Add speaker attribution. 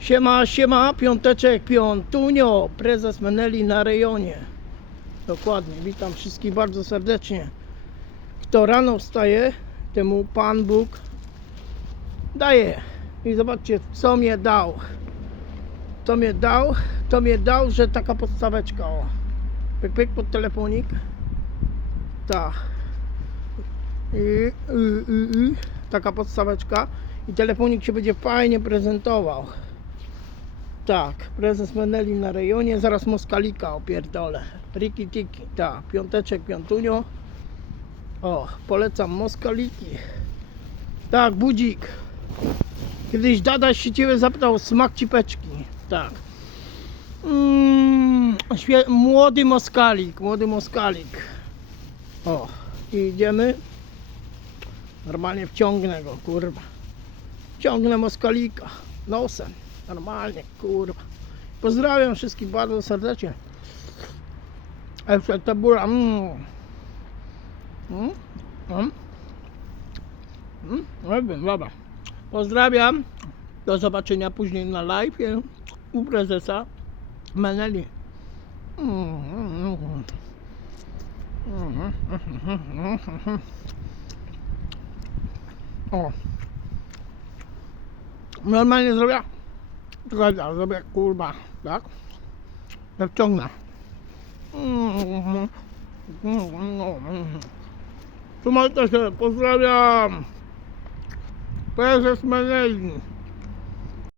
Speaker 1: Siema, siema, piąteczek, piątunio, prezes Meneli na rejonie. Dokładnie, witam wszystkich bardzo serdecznie. Kto rano wstaje, temu Pan Bóg daje. I zobaczcie, co mnie dał. To mnie dał, to mnie dał, że taka podstaweczka, o. Pyk, pyk pod telefonik. Tak. I, i, i, i. Taka podstaweczka. I telefonik się będzie fajnie prezentował. Tak, prezes Meneli na rejonie, zaraz Moskalika opierdolę. Riki tiki, tak, piąteczek, piątunio. O, polecam Moskaliki. Tak, budzik. Kiedyś Dadaś się ciebie zapytał, smak cipeczki. Tak. Mm, młody Moskalik, młody Moskalik. O, i idziemy. Normalnie wciągnę go, kurwa. Wciągnę Moskalika nosem. Normalnie, kurwa. Pozdrawiam wszystkich bardzo serdecznie. Jeszcze tabura. Mm. Mm. Mm. Mm. Dobra. Pozdrawiam. Do zobaczenia później na live u prezesa Meneli. O. Normalnie zrobię. Czekaj, ja zrobię kurwa, tak? Ja wciągnę. Trzymajcie się, pozdrawiam. Prezes Meneli.